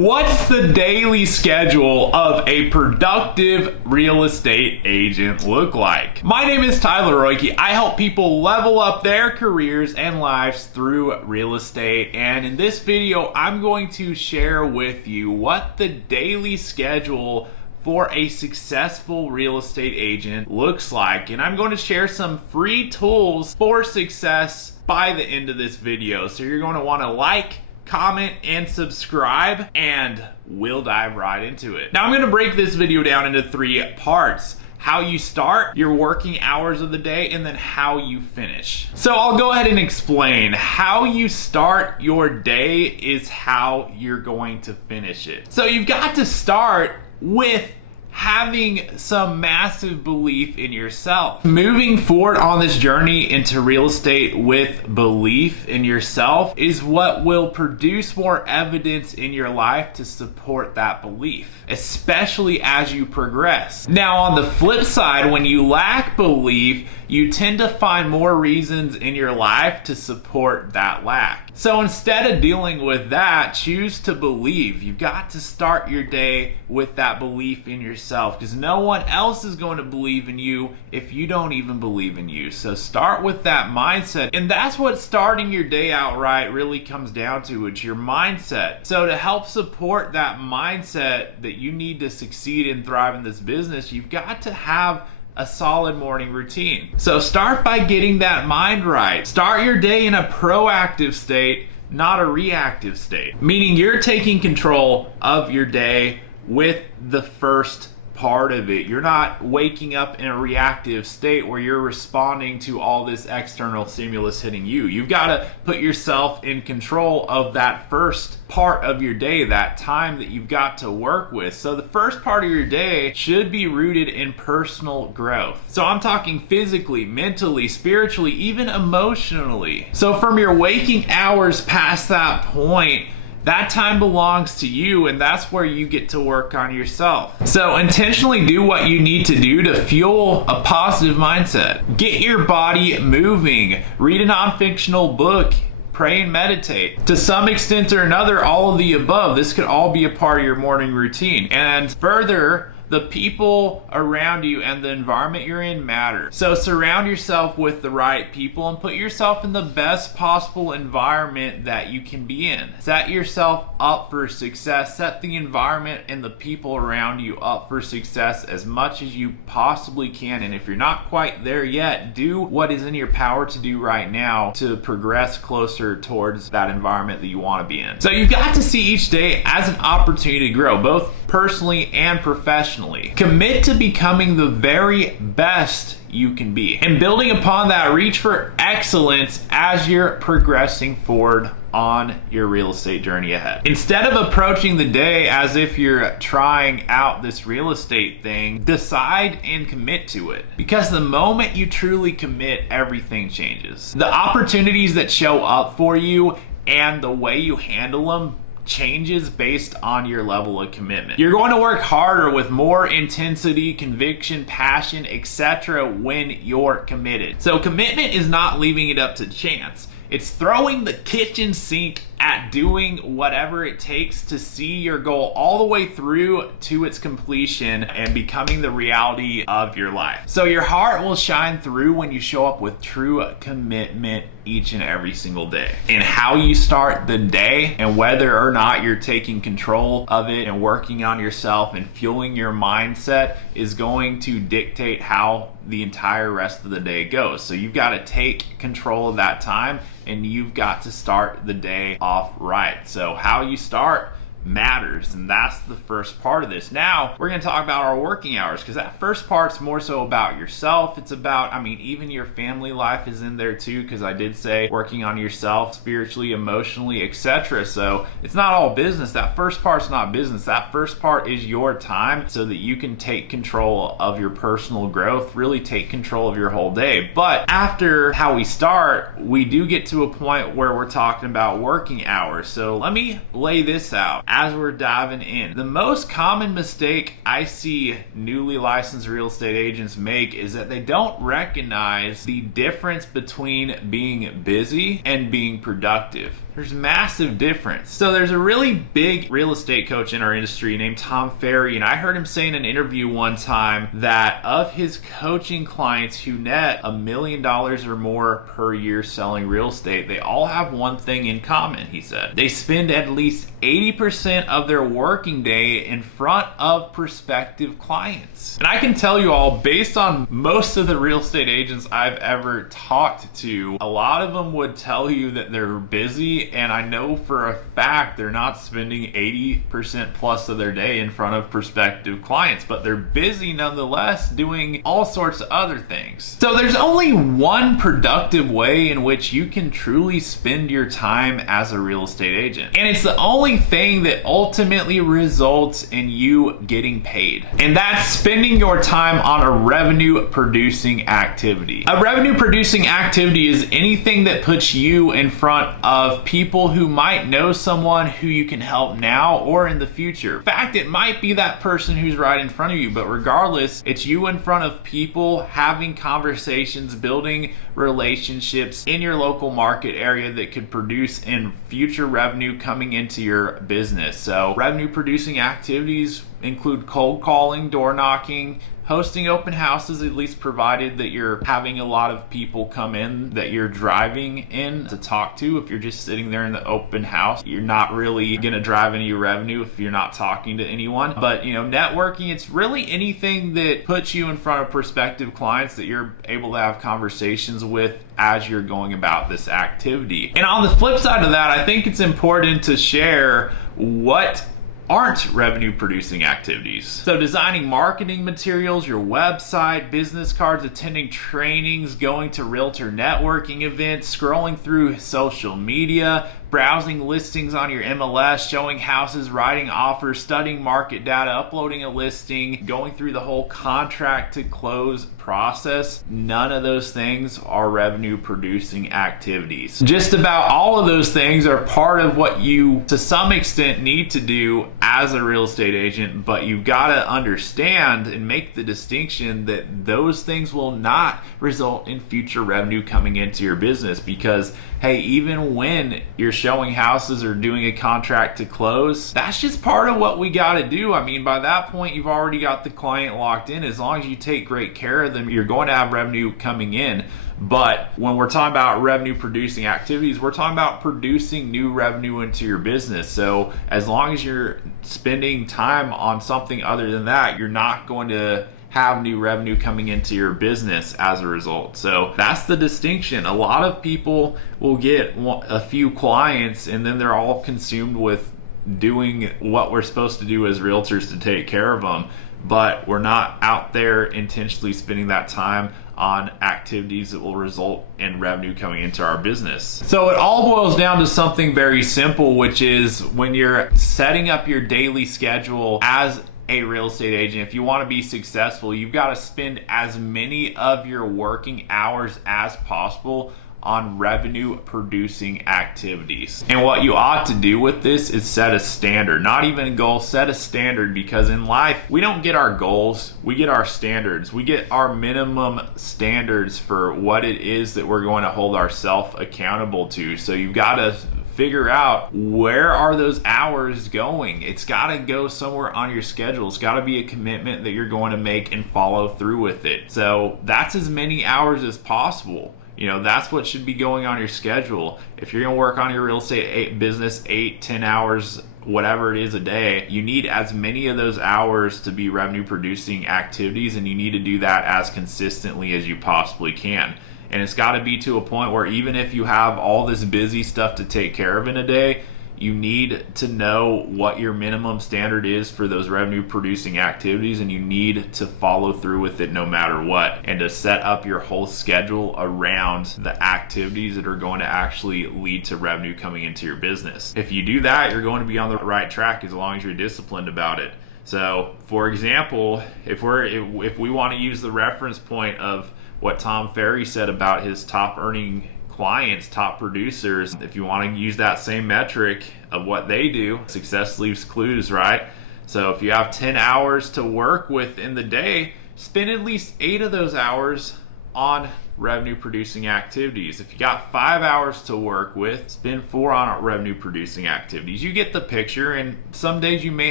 What's the daily schedule of a productive real estate agent look like? My name is Tyler Roicki. I help people level up their careers and lives through real estate. And in this video, I'm going to share with you what the daily schedule for a successful real estate agent looks like. And I'm going to share some free tools for success by the end of this video. So you're going to want to like, comment, and subscribe, and we'll dive right into it. Now I'm going to break this video down into 3 parts. How you start, your working hours of the day, and then how you finish. So I'll go ahead and explain. How you start your day is how you're going to finish it. So you've got to start with having some massive belief in yourself. Moving forward on this journey into real estate with belief in yourself is what will produce more evidence in your life to support that belief, especially as you progress. Now, on the flip side, when you lack belief, you tend to find more reasons in your life to support that lack. So instead of dealing with that, choose to believe. You've got to start your day with that belief in yourself, because no one else is going to believe in you if you don't even believe in you. So start with that mindset. And that's what starting your day out right really comes down to. It's your mindset. So to help support that mindset that you need to succeed and thrive in this business, you've got to have a solid morning routine. So start by getting that mind right. Start your day in a proactive state, not a reactive state. Meaning you're taking control of your day with the first part of it. You're not waking up in a reactive state where you're responding to all this external stimulus hitting you. You've got to put yourself in control of that first part of your day, that time that you've got to work with. So the first part of your day should be rooted in personal growth. So I'm talking physically, mentally, spiritually, even emotionally. So from your waking hours past that point, that time belongs to you, and that's where you get to work on yourself. So intentionally do what you need to do to fuel a positive mindset. Get your body moving. Read a non-fictional book. Pray and meditate. To some extent or another, all of the above. This could all be a part of your morning routine. And further, the people around you and the environment you're in matter. So surround yourself with the right people and put yourself in the best possible environment that you can be in. Set yourself up for success. Set the environment and the people around you up for success as much as you possibly can. And if you're not quite there yet, do what is in your power to do right now to progress closer towards that environment that you want to be in. So you've got to see each day as an opportunity to grow, both personally and professionally. Commit to becoming the very best you can be, and building upon that, reach for excellence as you're progressing forward on your real estate journey ahead. Instead of approaching the day as if you're trying out this real estate thing, decide and commit to it. Because the moment you truly commit, everything changes. The opportunities that show up for you and the way you handle them changes based on your level of commitment. You're going to work harder with more intensity, conviction, passion, etc. when you're committed. So commitment is not leaving it up to chance. It's throwing the kitchen sink at doing whatever it takes to see your goal all the way through to its completion and becoming the reality of your life. So your heart will shine through when you show up with true commitment each and every single day. And how you start the day and whether or not you're taking control of it and working on yourself and fueling your mindset is going to dictate how the entire rest of the day goes. So you've got to take control of that time, and you've got to start the day off right. So how you start matters, and that's the first part of this. Now we're going to talk about our working hours, because that first part's more so about yourself. It's about, even your family life is in there too, because I did say working on yourself spiritually, emotionally, etc. So it's not all business. That first part's not business. That first part is your time so that you can take control of your personal growth, really take control of your whole day. But after how we start, we do get to a point where we're talking about working hours. So let me lay this out as we're diving in. The most common mistake I see newly licensed real estate agents make is that they don't recognize the difference between being busy and being productive. There's massive difference. So there's a really big real estate coach in our industry named Tom Ferry, and I heard him say in an interview one time that of his coaching clients who net $1 million or more per year selling real estate, they all have one thing in common, he said. They spend at least 80% of their working day in front of prospective clients. And I can tell you all, based on most of the real estate agents I've ever talked to, a lot of them would tell you that they're busy, and I know for a fact they're not spending 80% plus of their day in front of prospective clients, but they're busy nonetheless doing all sorts of other things. So there's only one productive way in which you can truly spend your time as a real estate agent, and it's the only thing that ultimately results in you getting paid, and that's spending your time on a revenue producing activity. A revenue producing activity is anything that puts you in front of people who might know someone who you can help now or in the future. In fact, it might be that person who's right in front of you, but regardless, it's you in front of people having conversations, building relationships in your local market area that could produce in future revenue coming into your business. So revenue producing activities include cold calling, door knocking, hosting open houses, at least provided that you're having a lot of people come in that you're driving in to talk to. If you're just sitting there in the open house, you're not really gonna drive any revenue if you're not talking to anyone. But networking, it's really anything that puts you in front of prospective clients that you're able to have conversations with as you're going about this activity. And on the flip side of that, I think it's important to share what aren't revenue producing activities. So designing marketing materials, your website, business cards, attending trainings, going to realtor networking events, scrolling through social media, browsing listings on your MLS, showing houses, writing offers, studying market data, uploading a listing, going through the whole contract to close process. None of those things are revenue producing activities. Just about all of those things are part of what you, to some extent, need to do as a real estate agent, but you've got to understand and make the distinction that those things will not result in future revenue coming into your business, because hey, even when you're showing houses or doing a contract to close, that's just part of what we got to do. I mean, by that point, you've already got the client locked in. As long as you take great care of them, you're going to have revenue coming in. But when we're talking about revenue producing activities, we're talking about producing new revenue into your business. So as long as you're spending time on something other than that, you're not going to have new revenue coming into your business as a result. So that's the distinction. A lot of people will get a few clients and then they're all consumed with doing what we're supposed to do as realtors to take care of them, but we're not out there intentionally spending that time on activities that will result in revenue coming into our business. So it all boils down to something very simple, which is when you're setting up your daily schedule as a real estate agent, if you want to be successful, you've got to spend as many of your working hours as possible on revenue producing activities. And what you ought to do with this is set a standard, not even a goal, set a standard, because in life, we don't get our goals, we get our standards. We get our minimum standards for what it is that we're going to hold ourselves accountable to. So you've got to figure out, where are those hours going? It's got to go somewhere on your schedule. It's got to be a commitment that you're going to make and follow through with it. So that's as many hours as possible. That's what should be going on your schedule. If you're going to work on your real estate business 8-10 hours, whatever it is a day, you need as many of those hours to be revenue producing activities, and you need to do that as consistently as you possibly can. And it's got to be to a point where even if you have all this busy stuff to take care of in a day, you need to know what your minimum standard is for those revenue producing activities, and you need to follow through with it no matter what, and to set up your whole schedule around the activities that are going to actually lead to revenue coming into your business. If you do that, you're going to be on the right track as long as you're disciplined about it. So for example, if we want to use the reference point of what Tom Ferry said about his top earning clients, top producers, if you want to use that same metric of what they do, success leaves clues, right? So if you have 10 hours to work with in the day, spend at least 8 of those hours on revenue producing activities. If you got 5 hours to work with, spend 4 on revenue producing activities. You get the picture, and some days you may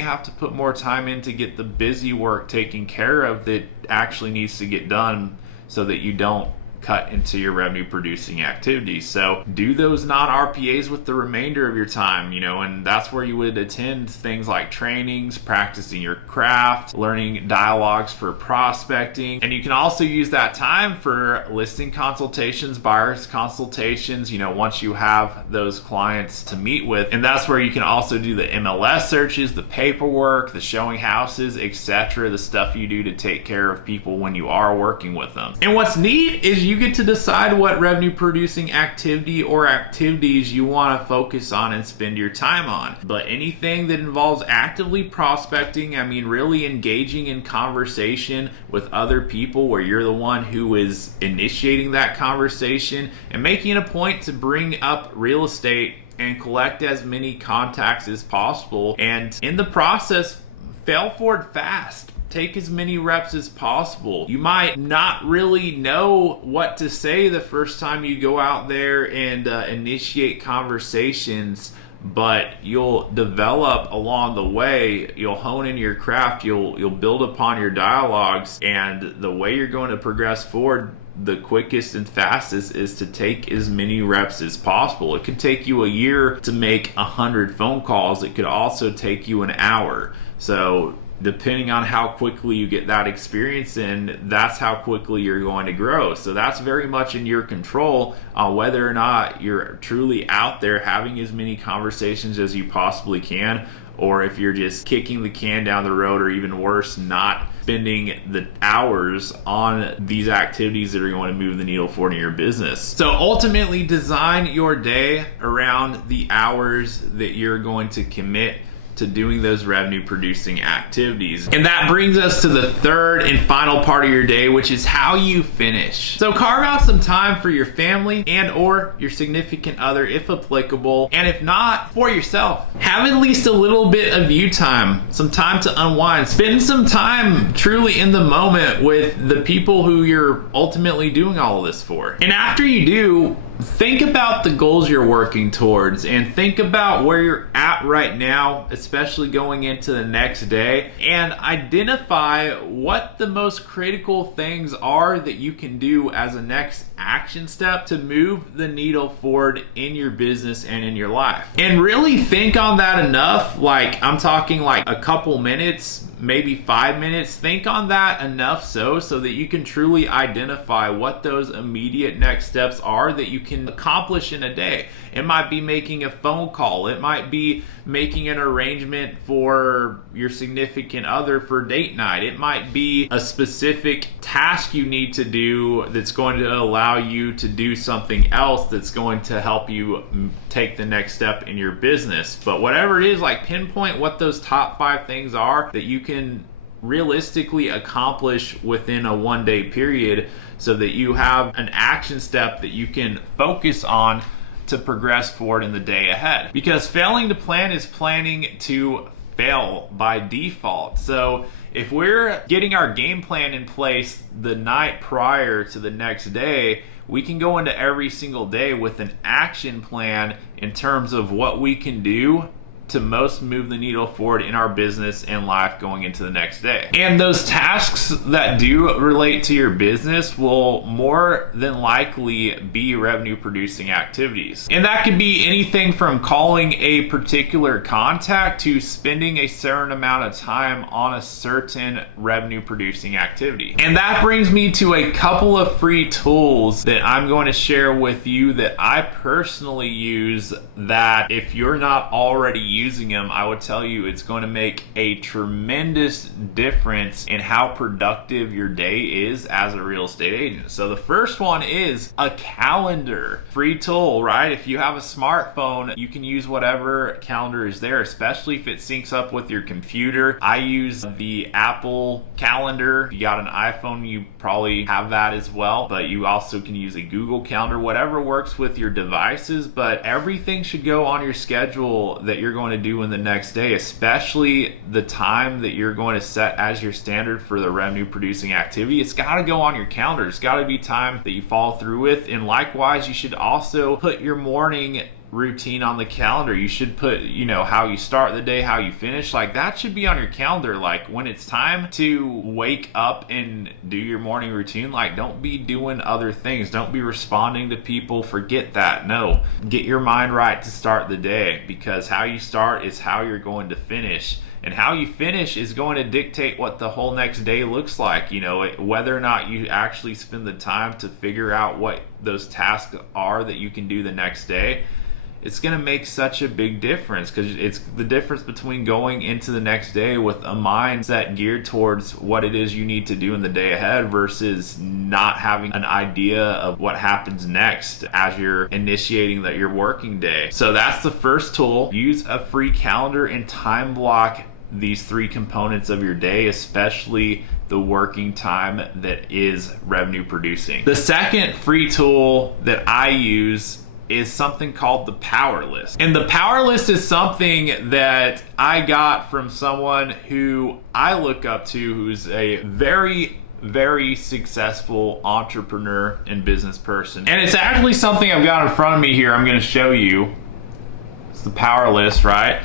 have to put more time in to get the busy work taken care of that actually needs to get done so that you don't cut into your revenue producing activities. So do those non-RPAs with the remainder of your time, and that's where you would attend things like trainings, practicing your craft, learning dialogues for prospecting. And you can also use that time for listing consultations, buyers consultations, once you have those clients to meet with. And that's where you can also do the MLS searches, the paperwork, the showing houses, etc., the stuff you do to take care of people when you are working with them. And what's neat is you get to decide what revenue producing activity or activities you want to focus on and spend your time on. But anything that involves actively prospecting, really engaging in conversation with other people where you're the one who is initiating that conversation and making it a point to bring up real estate and collect as many contacts as possible, and in the process, fail forward fast. Take as many reps as possible. You might not really know what to say the first time you go out there and initiate conversations, but you'll develop along the way. You'll hone in your craft. You'll build upon your dialogues, and the way you're going to progress forward the quickest and fastest is to take as many reps as possible. It could take you a year to make 100 phone calls. It could also take you an hour. So depending on how quickly you get that experience in, that's how quickly you're going to grow. So that's very much in your control on whether or not you're truly out there having as many conversations as you possibly can, or if you're just kicking the can down the road, or even worse, not spending the hours on these activities that are going to move the needle forward in your business. So ultimately, design your day around the hours that you're going to commit to doing those revenue producing activities. And that brings us to the third and final part of your day, which is how you finish. So carve out some time for your family and or your significant other if applicable, and if not, for yourself. Have at least a little bit of you time, some time to unwind. Spend some time truly in the moment with the people who you're ultimately doing all of this for. And after you do, think about the goals you're working towards, and think about where you're at right now, especially going into the next day, and identify what the most critical things are that you can do as a next action step to move the needle forward in your business and in your life. And really think on that enough, like I'm talking like a couple minutes, maybe 5 minutes. Think on that enough so that you can truly identify what those immediate next steps are that you can accomplish in a day. It might be making a phone call. It might be making an arrangement for your significant other for date night. It might be a specific task you need to do that's going to allow you to do something else that's going to help you take the next step in your business. But whatever it is, like pinpoint what those top 5 things are that you can realistically accomplish within a 1-day period, so that you have an action step that you can focus on to progress forward in the day ahead. Because failing to plan is planning to fail by default. So if we're getting our game plan in place the night prior to the next day, we can go into every single day with an action plan in terms of what we can do to most move the needle forward in our business and life going into the next day. And those tasks that do relate to your business will more than likely be revenue producing activities. And that could be anything from calling a particular contact to spending a certain amount of time on a certain revenue producing activity. And that brings me to a couple of free tools that I'm going to share with you that I personally use, that if you're not already using them, I would tell you it's going to make a tremendous difference in how productive your day is as a real estate agent. So the first one is a calendar. Free tool, right? If you have a smartphone, you can use whatever calendar is there, especially if it syncs up with your computer. I use the Apple calendar. If you got an iPhone, you probably have that as well, but you also can use a Google calendar, whatever works with your devices. But everything should go on your schedule that you're going going to do in the next day, especially the time that you're going to set as your standard for the revenue producing activity. It's got to go on your calendar. It's got to be time that you follow through with. And likewise, you should also put your morning routine on the calendar. You should put, how you start the day, how you finish, like that should be on your calendar. Like when it's time to wake up and do your morning routine, like don't be doing other things. Don't be responding to people. Forget that. No, get your mind right to start the day, because how you start is how you're going to finish. And how you finish is going to dictate what the whole next day looks like. Whether or not you actually spend the time to figure out what those tasks are that you can do the next day, it's going to make such a big difference, because it's the difference between going into the next day with a mindset geared towards what it is you need to do in the day ahead versus not having an idea of what happens next as you're initiating your working day. So that's the first tool. Use a free calendar and time block these three components of your day, especially the working time that is revenue producing. The second free tool that I use is something called the power list. And the power list is something that I got from someone who I look up to, who's a very successful entrepreneur and business person. And it's actually something I've got in front of me here. I'm gonna show you. It's the power list, right?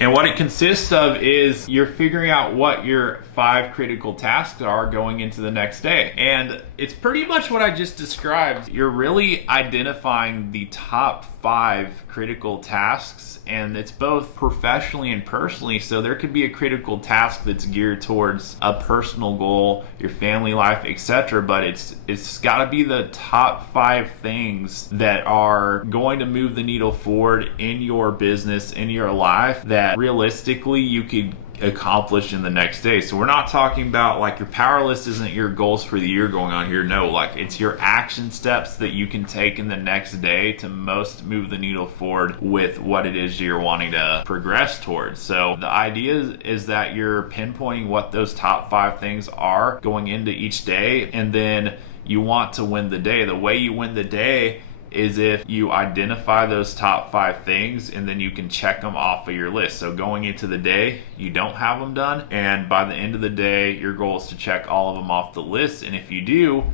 And what it consists of is you're figuring out what your 5 critical tasks are going into the next day. And it's pretty much what I just described. You're really identifying the top 5 critical tasks, and it's both professionally and personally. So there could be a critical task that's geared towards a personal goal, your family life, etc. But it's got to be the top 5 things that are going to move the needle forward in your business, in your life, that realistically you could accomplish in the next day. So we're not talking about like your power list isn't your goals for the year going on here. No, like it's your action steps that you can take in the next day to most move the needle forward with what it is you're wanting to progress towards. So the idea is that you're pinpointing what those top 5 things are going into each day, and then you want to win the day. The way you win the day is if you identify those top 5 things and then you can check them off of your list. So going into the day, you don't have them done, and by the end of the day, your goal is to check all of them off the list. And if you do,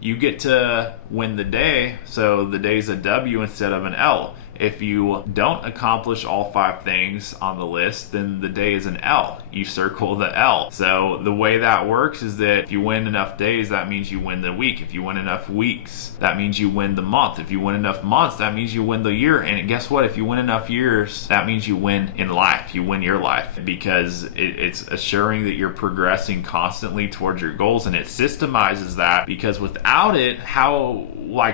you get to win the day. So the day's a W instead of an L. If you don't accomplish all 5 things on the list, then the day is an L. You circle the L. So the way that works is that if you win enough days, that means you win the week. If you win enough weeks, that means you win the month. If you win enough months, that means you win the year. And guess what? If you win enough years, that means you win in life. You win your life, because it's assuring that you're progressing constantly towards your goals, and it systemizes that, because without it,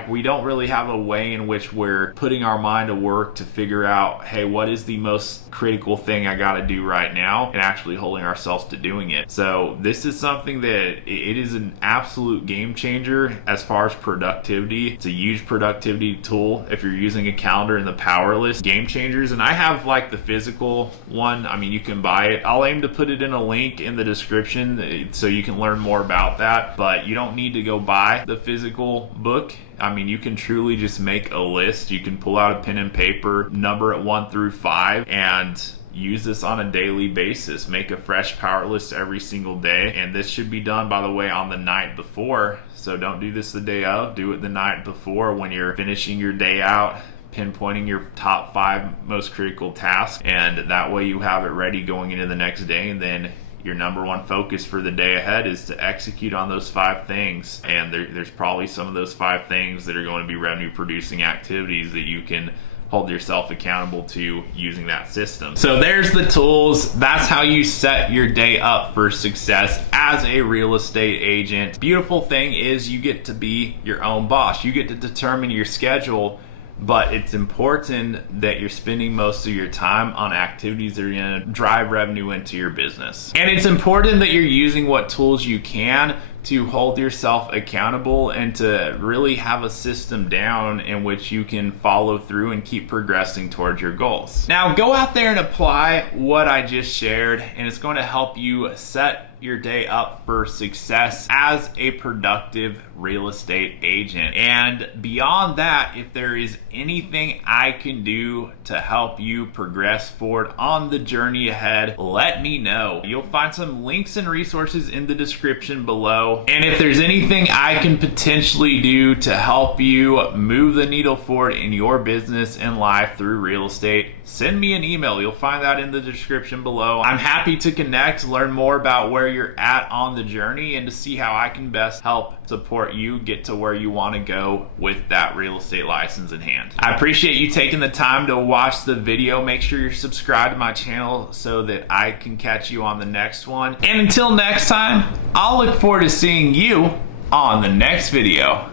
we don't really have a way in which we're putting our mind to work to figure out, hey, what is the most critical thing I got to do right now, and actually holding ourselves to doing it. So this is something that it is an absolute game changer as far as productivity. It's a huge productivity tool if you're using a calendar and the power list. Game changers. And I have like the physical one. I mean, you can buy it. I'll aim to put it in a link in the description so you can learn more about that, but you don't need to go buy the physical book. I mean, you can truly just make a list. You can pull out a pen and paper, number it 1 through 5, and use this on a daily basis. Make a fresh power list every single day. And this should be done, by the way, on the night before. So don't do this the day of. Do it the night before when you're finishing your day out, pinpointing your top 5 most critical tasks. And that way you have it ready going into the next day. And then your number 1 focus for the day ahead is to execute on those 5 things. And there's probably some of those 5 things that are going to be revenue producing activities that you can hold yourself accountable to using that system. So there's the tools. That's how you set your day up for success as a real estate agent. Beautiful thing is you get to be your own boss. You get to determine your schedule, but it's important that you're spending most of your time on activities that are going to drive revenue into your business. And it's important that you're using what tools you can to hold yourself accountable and to really have a system down in which you can follow through and keep progressing towards your goals. Now go out there and apply what I just shared, and it's going to help you set your day up for success as a productive real estate agent. And beyond that, if there is anything I can do to help you progress forward on the journey ahead, let me know. You'll find some links and resources in the description below. And if there's anything I can potentially do to help you move the needle forward in your business and life through real estate, send me an email. You'll find that in the description below. I'm happy to connect, learn more about where you're at on the journey, and to see how I can best help support you get to where you want to go with that real estate license in hand. I appreciate you taking the time to watch the video. Make sure you're subscribed to my channel so that I can catch you on the next one. And until next time, I'll look forward to seeing you on the next video.